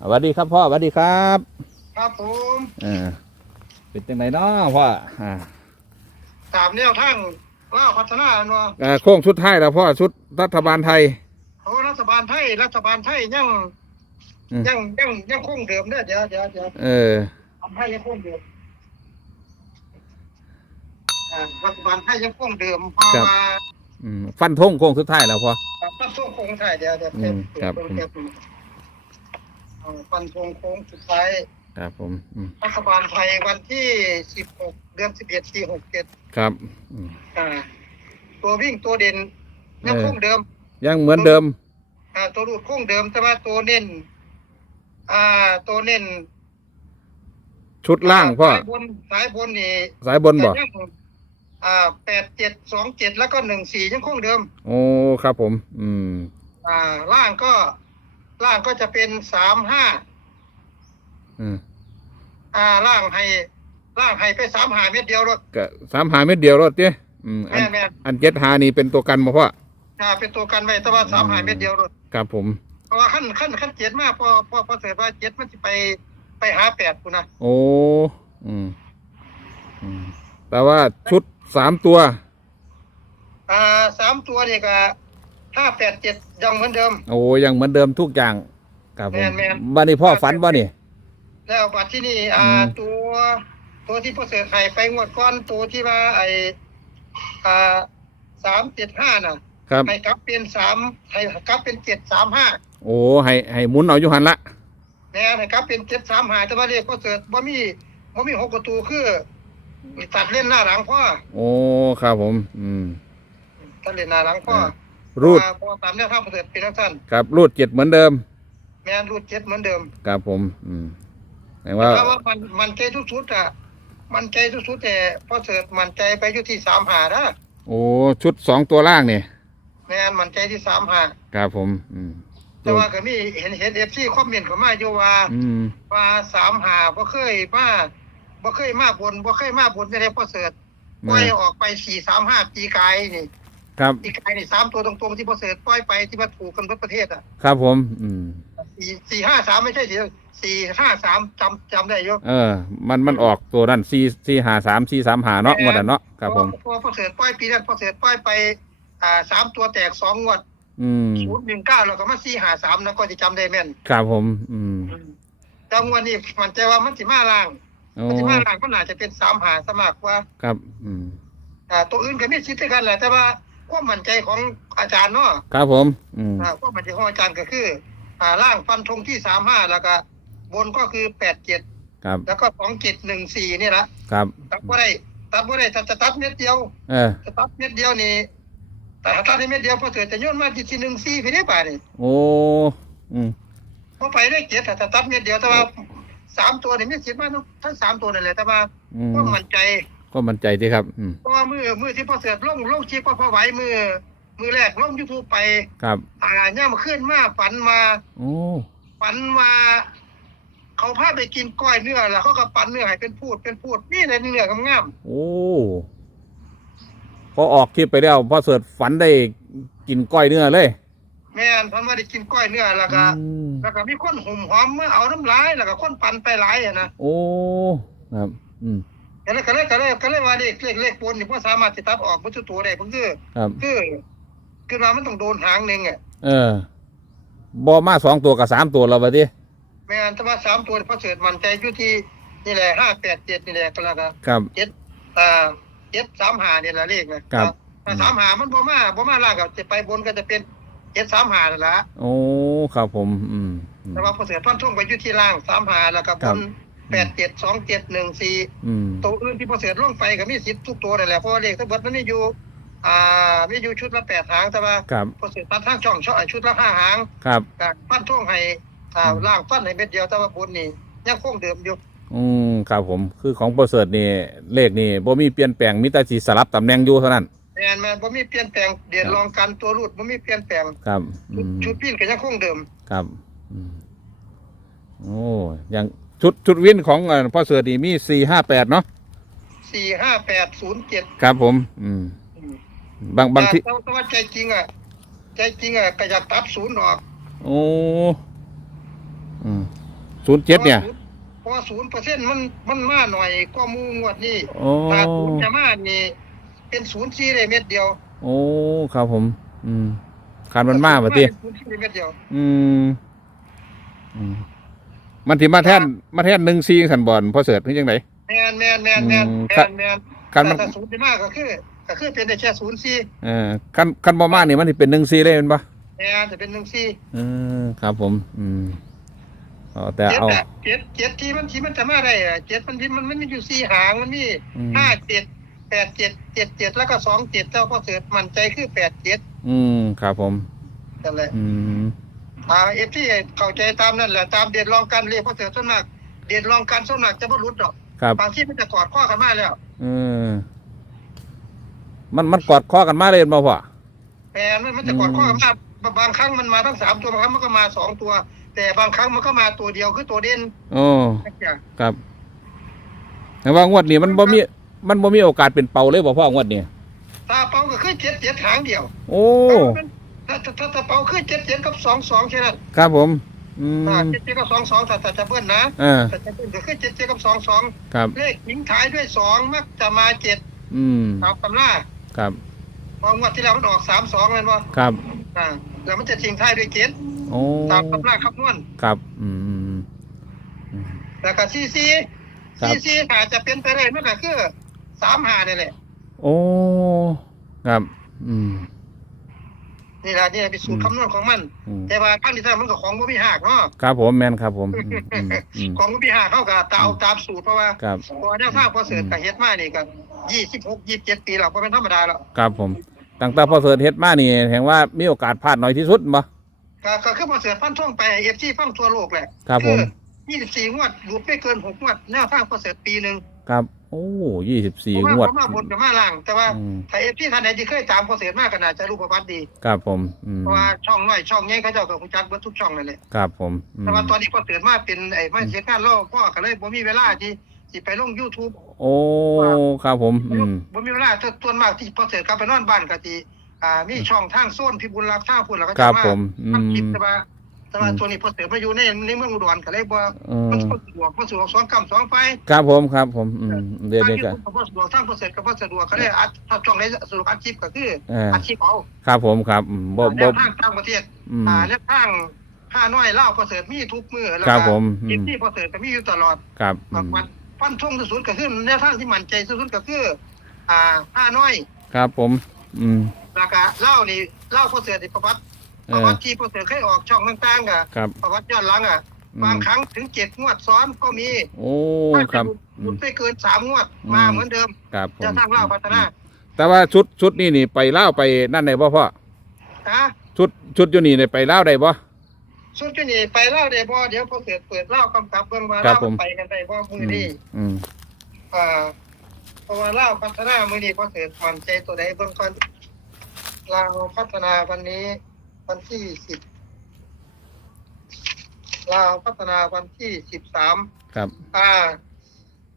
สวัสดีครับพ่อสวัสดีครับครับผมเออเป็นจังไหนเนาะพ่ออ่าตามแนวทางล่าวพัฒนาเนาะเอ่อโค้งชุดไทายแล้วพ่อชุดรัฐบาลไทยโอ้รัฐบาลไทย รัฐบาลไทยยังอืมยังยังยังคงเดิมเด้อเดี๋ยวเดี๋ยวเดี๋ยวเออ ทำให้ยังคงเดิมอ่ารัฐบาลไทยยังคงเดิมเพราะครับ ว่า อืมฟันธงโค้งสุดท้ายแล้วพ่อฟันธงโค้งไทายเดี๋ยวเดี๋ยวอืมครับ เดี๋ยวเดี๋ยวอ่าฟันธงโค้งสุดท้ายครับผมอืมรัฐบาลไทยวันที่สิบหกเดือนสิบเอ็ดปีหกเจ็ดครับอืมอ่า ตัววิ่งตัวเด่นยังเออคงเดิม ยังเหมือนเดิม อ่าตัวรูดโค้งเดิมแต่ว่าตัวเน้น อ่า ตัวเน้นชุดล่างพ่อสายบนสายบนนี่สายบนบ่ แต่ยัง อ่าแปดเจ็ดสองเจ็ดแล้วก็หนึ่งสี่ยังคงเดิม โอ้ครับผม อืม อ่า ล่างก็ล่างก็จะเป็นสามห้าอืมอ่า ล่างให้ ล่างให้ไปสามหาเม็ดเดียวรถ ก็สามหาเม็ดเดียวรถเจ้อืมอันแม่นแม่น อันเจ็ดหานี่เป็นตัวกันบ่พ่ออ่า เป็นตัวกันไว้แต่ว่าสามหาเม็ดเดียวรถครับผม เพราะว่าขั้นขั้นขั้นเจ็ดมากพอพอพอเสร็จว่าเจ็ดมันจะไปไปหาแปดกูนะโอ้ อืมอืมแต่ว่าชุด สามตัว อ่าสามตัวนี่ก็ห้าแปดเจ็ดยังเหมือนเดิม โอ้ยังเหมือนเดิมทุกอย่างครับผมแม่นแม่นบ้านนี้พ่อฝันบ่นี่ แล้วบัดที่นี่อ่าอืม ตัวตัวที่พ่อเสือไข่ไปงวดก้อนตัวที่ว่าไออ่าสามเจ็ดห้าน่ะครับ ให้กลับเป็นสามให้กลับเป็นเจ็ดสามห้าโอ้ให้ให้หมุนเอาอยู่หันละเนี่ยให้กลับเป็นเจ็ดสามห้าแต่ว่าเรียกพ่อเสือบ่มีบ่มีหกประตูคือ ตัดเล่นหน้าหลังพ่อโอ้ครับผม อืม ตัดเล่นหน้าหลังพ่ออ่ารูดเพาะว่าเพอตามแนวทางพ่อเสือเป็นทั้งสั้นครับรูดเจ็ดเหมือนเดิม แม่นรูดเจ็ดเหมือนเดิมครับผม อืมแต่ว่าแต่ว่ามันมันใจทุกชุดอะมันใจทุกชุดแต่พ่อเสือมันใจไปอยู่ที่สามหานะโอ้ชุดสองตัวล่างนี่แม่นมันใจที่สามหาครับผม อืมแต่ว่าก็มีเห็นเห็นเอฟซีคอมเมนต์เข้ามาอยู่ว่าอืมว่าสามหาบ่เคยมา บ่เคยมาบนบ่เคยมาบนจะได้พ่อเสิร์ตปล่อยออกไปสี่สามห้าปีกายนี่ครับปีกายนี่สามตัวตรงๆที่พ่อเสิร์ตปล่อยไปที่ว่าถูกกันทั้งประเทศอะครับผม อืมสี่สี่ห้าสามไม่ใช่สี่สี่ห้าสามจำจำได้อยกเออ มันมันออกตัวนั้นสี่สี่หาสามสี่สามหาเนาะแม่งวดอะเนาะครับผมเพราะว่าพ่อเสิร์ตปล่อยปีนั้นพ่อเสิร์ตปล่อยไป อ่าสามตัวแตกสองงวดอืมศูนย์หนึ่งเก้าแล้วก็มาสี่ห้าสามนะก็จะจำได้แม่น ครับผม อืมแต่งวดนี้มันใจว่ามันสิมาล่างโอ้ มันสิมาล่างก็น่าจะเป็นสามหาสมัครว่า ครับ อืมอ่าตัวอื่นก็มีสิทธิ์ด้วยกันแหละแต่ว่าความมั่นใจของอาจารย์เนาะครับผม อืมอ่าความมั่นใจของอาจารย์ก็คืออ่าล่างฟันธงที่สามห้าแล้วก็ บนก็คือแปดเจ็ดครับแล้วก็สองเจ็ดหนึ่งสี่นี่แหละครับตัดว่าได้ตัดว่าได้ถ้าจะตัดเม็ดเดียวเออจะตัดเม็ดเดียวนี่แต่ถ้าตัดให้เม็ดเดียวพอเสือจะโยนมาที่ที่หนึ่งสี่ไปได้ป่ะนี่โอ้อืมพอไปได้เจ็ดแต่ถ้าตัดเม็ดเดียวแต่ว่า สามตัวนี่มีสิทธิ์มาทั้งสามตัวนั่นแหละแต่ว่าอืมความมั่นใจ ก็มั่นใจดีครับ อืมเพราะว่ามือมือที่พอเสือลงลงชิปว่าพอไหวมือมือแรกลงยูทูบไป ครับอ่าเนี่ยมาขึ้นมาฝันมาโอ้ฝันมาเขาพาไปกินก้อยเนื้อแล้วเขาก็ปั่นเนื้อให้เป็นพูดเป็นพูดนี่ในเนื้องามโอ้พอออกคลิปไปแล้วพอเสิร์ชฝันได้กินก้อยเนื้อเลยๆ แม่นพันมาได้กินก้อยเนื้อแล้วก็อืมแล้วก็มีคนหุ่มหอมเมื่อเอาน้ำลายแล้วก็คนปั่นไปหลายอะนะโอ้ครับอืมก็เลยก็เลยก็เลยก็เลยว่าเด็กเลขเลขปนนี่พอสามารถจะตัดออกบรรจุตัวได้เพราะคือครับ คือคือว่ามันต้องโดนหางหนึ่งอะเออบอมาสองตัวกับสามตัวแล้วบัดนี้แม่นแต่ว่าสามตัวพอเสริฐมันใจอยู่ที่นี่แหละห้าแปดเจ็ดนี่แหละก็แล้วก็ ครับเจ็ดอ่าเจ็ดสามหาเนี่ยแหละเลขนะครับถ้าสามหามันบ่มาบ่มาล่างกับจะไปบนก็จะเป็น เจ็ดสามหานั่นละโอ้ครับผม อืมอืม แต่ว่าพอเสือพันท่งไปอยู่ที่ล่างสามหาแล้วก็บครับนแปดเจ็ดสองเจ็ดหนึ่งสี่อืมตัวอื่นที่พอเสือลงไปก็มีสิทธิ์ทุกตัวนั่นแหละเพราะว่าเลขทั้งหมดมันมีอยู่ อ่ามีอยู่ชุดละแปดหางแต่ว่าครับพอเสือตัดทางช่องช่องชุดละห้าหางครับก็พันท่งให้อ่าอืมล่างฟันให้เม็ดเดียวแต่ว่าบนนี่ยังคงเดิมอยู่อืมครับผม คือของประเสริฐนี่เลขนี่บ่มีเปลี่ยนแปลงมีแต่สีสลับตำแหน่งอยู่เท่านั้น แม่นแม่นบ่มีเปลี่ยนแปลงเดียนครับรองกันตัวรูดบ่มีเปลี่ยนแปลงครับอืชุดมชุดปิ้นก็ยังคงเดิมครับอืมโอ้ยังชุดชุดวินของเอ่อพ่อเสือนี่มีสี่ห้าแปดเนาะสี่ห้าแปดศูนย์เจ็ดครับผม อืม บางบางที่แต่ว่าใจจริงอะใจจริงอะก็อยากตัดศูนย์ออกโอ้ศูนย์เจ็ดเนี่ย เพราะศูนย์เปอร์เซ็นต์มันมันมาหน่อยก็มูงวดนี้โอ้ ถ้าศูนย์จะมานี่ เป็นศูนย์สี่เลยเม็ดเดียวโอ้ครับผม อืมคันมันมาบ่ติศูนย์สี่เม็ดเดียวอืมอืมมันสิมาแท่นมาแท่นหนึ่งซีขันบอลพอเสิร์ตนี่จังได แมนแมนแมนแมนอืมแมครับ นแมนคันมันแต่ศูนย์จะมาก็คือก็คือเป็นได้แค่ศูนย์สี่เออคันคันบ่มานี่มันสิเป็นหนึ่งซีเลยแมันปะแมนจะเป็นหนึ่งสี่เออครับผม อืมอ๋อแต่เจ็ดเอา อะเจ็ดเจ็ดที่มันที่มันจะมาได้อะเจ็ดมันที่มันมันมีอยู่สี่หางมันมีอืม ห้าเจ็ด แปดเจ็ดเจ็ดเจ็ดแล้วก็สองเจ็ดเจ้าพ่อเสือมั่นใจคือแปดเจ็ดอืมครับผมนั่นแหละอืมอ่าเอฟที่เข้าใจตามนั่นแหละตามเด็ดลองกันเรียกพ่อเสือส่วนมากเด็ดลองกันส่วนมากจะไม่รุดหรอกครับบางที่มันจะกอดข้อกันมาแล้วเออมันมันกอดข้อกันมาเลยบ่พ่อแต่มันมันจะกอดข้อกันมาบางครั้งมันมาทั้งสามตัวบางครั้งมันก็มาสองตัว แต่บางครั้งมันก็มาตัวเดียวคือตัวเด่นโอ้สักอย่างครับแต่ว่างวดนี้มันบ่มี มันบ่มีโอกาสเป็นเป่าเลยบ่พ่องวดนี้ตาเปาก็คือเจ็ดเจ็ดหางเดียว โอ้ถ้าถ้าถ้าถ้าเปาคือเจ็ดเจ็ดกับสองสองแค่นั้นครับผมอืมอ่าเจ็ดเจ็ดกับสองสองถ้าถ้าจะเบิ้ลนะอ่าแต่จะเบิ้ลก็คือเจ็ดเจ็ดกับสองสองครับเลขหิงท้ายด้วยสองมักจะมาเจ็ดอืมตามตำราครับพองวดที่แล้วมันออกสามสองเลยว่าครับอ่าแล้วมันจะทิ้งท้ายด้วยเจ็ดโอ้ตามตำราคำนวณครับ อืมอืมอืมแล้วก็ซีซีครับซีซีอาจจะเป็นไปได้มันก็คือ สามหานี่แหละโอ้ครับ อืม นี่แหละนี่แหละเป็นสูตรอืม คำนวณของมัน อืมแต่ว่าขั้นที่สามมันก็ของบ่มีหักเนาะครับผมแมนครับผมอืมอืมอืม ของบ่มีหักเข้ากับตาเอาตามสูตรเพราะว่าครับ พอแนวทางพอเสิร์ชกับเฮ็ดมานี่ก็ยี่สิบหกยี่สิบเจ็ดปีแล้วก็เป็นธรรมดาแล้วครับผมตั้งแต่พอเสิร์ชเฮ็ดมานี่แห่งว่ามีโอกาสพลาดน้อยที่สุดบ่ก็ก็คือพอเสิร์ชฟันท่องไปเอฟซีฟังทั่วโลกแหละครับผม ยี่สิบสี่งวดหลุดไม่เกินหกงวดแนวทางพอเสิร์ชปีหนึ่งครับ โอ้ยี่สิบสี่ผมงวด ผมมาบนกับมาล่าง แต่ว่าอืม ถ้าเอฟซีท่านใดที่เคยตามพอเสิร์ชมากก็น่าจะรู้ประวัติดี ครับผม อืมเพราะว่าช่องน้อยช่องใหญ่เขาเจ้าก็รู้จักเบิดทุกช่องนั่นแหละครับผมอืมแต่ว่าตอนนี้พอเสิร์ชมาเป็นไอ้มาเสียงานโลกพ่อก็เลยบ่มีเวลาที่สิไปลง YouTube โอ้ครับผมอืม บ่มีเวลาถ้าส่วนมากที่พอเสิร์ชกลับไปนอนบ้านก็สิอ่ามีช่องทางโซนพิบูลรักทางพุ่นแล้วก็คจะรับมาผมอืทำคลิปมแต่ว่า แต่ว่าอืมตัวนี้พอเสือมาอยู่ในในเมืองอุดรก็เลยบ่เอมันอบ่สะดวกบ่สะดวกสองกำสองไฟครับผมครับผมอืมเดี๋ยวทางเดี๋ยวที่กันผมบ่สะดวกทางพอเสือก็บ่สะดวกก็เลยอัดถ้าช่องไหนสะดวกอัดคลิปก็คือเอออัดคลิปเอาครับผมครับอืมบ่แนบ่วทางต่างประเทศอืม อ่าแนวทางห้าน้อยเล่าวพอเสือมีทุกมื้อแล้วครัก็บผมอืมคลิปที่พอเสือก็มีอยู่ตลอด ครับอืบางมวันฟันธงสุดๆก็คือแนวทางที่มั่นใจสุดๆก็คือ อ่าห้าน้อยครับผม อืม แล้วก็เล่านี่เล่าพอเสือที่ประวัติเอ ประอวัติที่พอเสือเคยออกช่องต่างๆก็ครับ ประวัติย้อนหลังอะอืม บางครั้งถึงเจ็ดงวดซ้อนก็มีโอ้ถ้าครัจะบหลุดหอืลุมดไม่เกินสามงวดอืมมาเหมือนเดิม ครับผมจะสร้างเล่าพัฒนาแต่ว่าชุดชุดนี่นี่ไปเล่าวไปนั่นได้บ่พ่อฮะชุดชุดอยู่นี่นี่ไปเล่าวได้บ่ สุดที่นี่ไปเล่าได้บ่เดี๋ยวพอเปิดเปิดเล่ากำกับเบิ่งว่าครัเล่าบผม ไปกันได้บ่มืออืมนี้อืมอ่าเพราะว่าเล่าพัฒนามือนี้พอเปิดมันใจตัวใดเบิ่งก่อนเล่าพัฒนาวันนี้ วันที่สิบเล่าพัฒนาวันที่สิบสามครับอ่า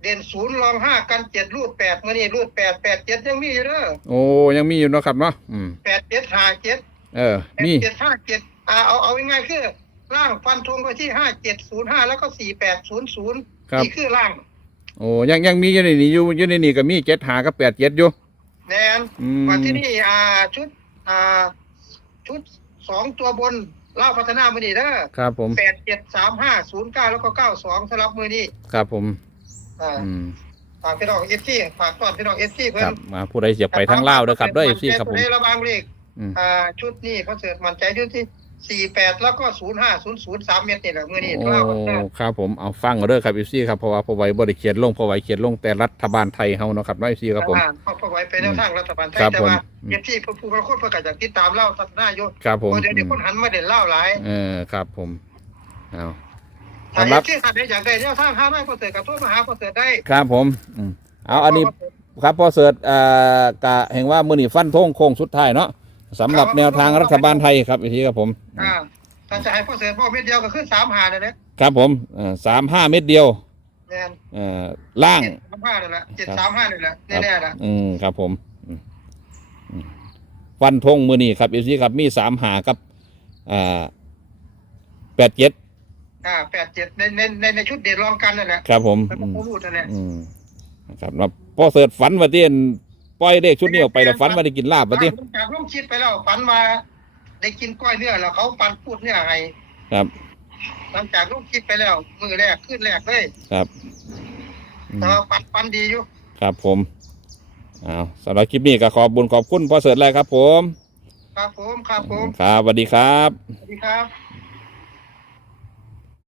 เด่นศูนย์รองห้ากันเจ็ดรูดแปดมื่อนี้รูดแปดแปดเจ็ดยังมีอยู่เด้อโอ้ยังมีอยู่เนาะครับเนาะอืมแปดเจ็ดห้าเจ็ดเออแปดมีเจ็ดห้าเจ็ดอ่าเอาเอาง่ายๆคือร่างฟันธงไปที่ห้าเจ็ดศูนย์ห้าแล้วก็สี่แปดศูนย์ศูนย์ครับ นี่คือร่างโอ้ยังยังมีอยู่ในนี่อยู่อยู่ในนี่ก็มีเจ็ดหากับแปดเจ็ดอยู่แนน อืมมาที่นี่อ่าชุดอ่าชุด สองตัวบนเล่าพัฒนามือนี้เด้อครับผมแปดเจ็ดสามห้าศูนย์เก้าแล้วก็เก้าสองสำหรับมือนี้ครับผมอ่าอืมฝากพี่น้องเอฟซีฝากตอนพี่น้องเอฟซีเพิ่ครันบมาผู้ใดเสียไปทางลาวเด้อครับเด้อเอฟซีครับผมนใจตัวใดระบางเลขอืม อ่าชุดนี้เขาเสิร์ชมันใจอยู่ที่ สี่แปดแล้วก็ศูนย์ห้าศูนย์ศูนย์สามเมตรนี่แหละมือนี้โอ้เล่าพัฒนาครับผมเอาฟังเอาเด้อครับเอฟซีครับเพราะว่าพอไว้บริเขียนลงพอไว้เขียนลงแต่รัฐบาลไทยเฮาเนาะครับเนาะเอฟซีครับผมอ่าเขาก็ไว้เป็นแนวทางรัฐบาลไทยครับแต่ว่าผมเอฟซีผู้ผู้บางคนประกาศจากติดตามเล่าทัศนาอยู่ครับผมเพราะเดี๋ยวนี้คนหันมาเด่นเล่าหลายเออครับผมเอาถ้าสำหเอรับฟซีขัดอยากได้แนวทางห้าไม่พอเสิร์ชกับทั่วมาหาพอเสิร์ชได้ครับผมอืมเอาอันนี้ครับพอเสิร์ชเอ่อกะเห็นว่ามือนี่ฟันธงโค้งสุดท้ายเนาะ สำหรับแนวทางรัฐบาลไทยครับเอฟซีครับผมอ่าถ้าจะให้พอเสิร์ชบอกเม็ดเดียวก็ขึ้นสามหาเลยนะครับผมสามห้าเม็ดเดียวแมนเอ่อล่างเจ็ดสามห้าเลยละเจ็ดสามห้าเลยละครับแน่ๆละอืมครับผมอืมอืมฟันธงมือนี่ครับเอฟซีครับมีสามหากับอ่าแปดเจ็ดอ่าแปดเจ็ดในในในในชุดเด็ดรองกันนั่นแหละครับผมแล้วอืก็มพูดนั่นแหละอืมนะครับเนาะพ่อเสิร์ชฝันว่าที่อัน ปล่อยเลขชุดนี้ออกไปแล้วฝันว่าได้กินลาบว่าที่หลังจากลงคิดไปแล้วฝันมาได้กินกล้อยเนื้อแล้วเขาปันพูดเนื้อให้ครับ หลังจากลงคิดไปแล้ว มือแรกขึ้นแรกเลยครับอืมแต่ว่าปันปันดีอยู่ครับผมเอาสำหรับคลิปนี้ก็ขอบบุญขอบคุณพ่อเสิร์ชเลยครับผม ครับผมครับผมครับสวัสดีครับ สวัสดีครับ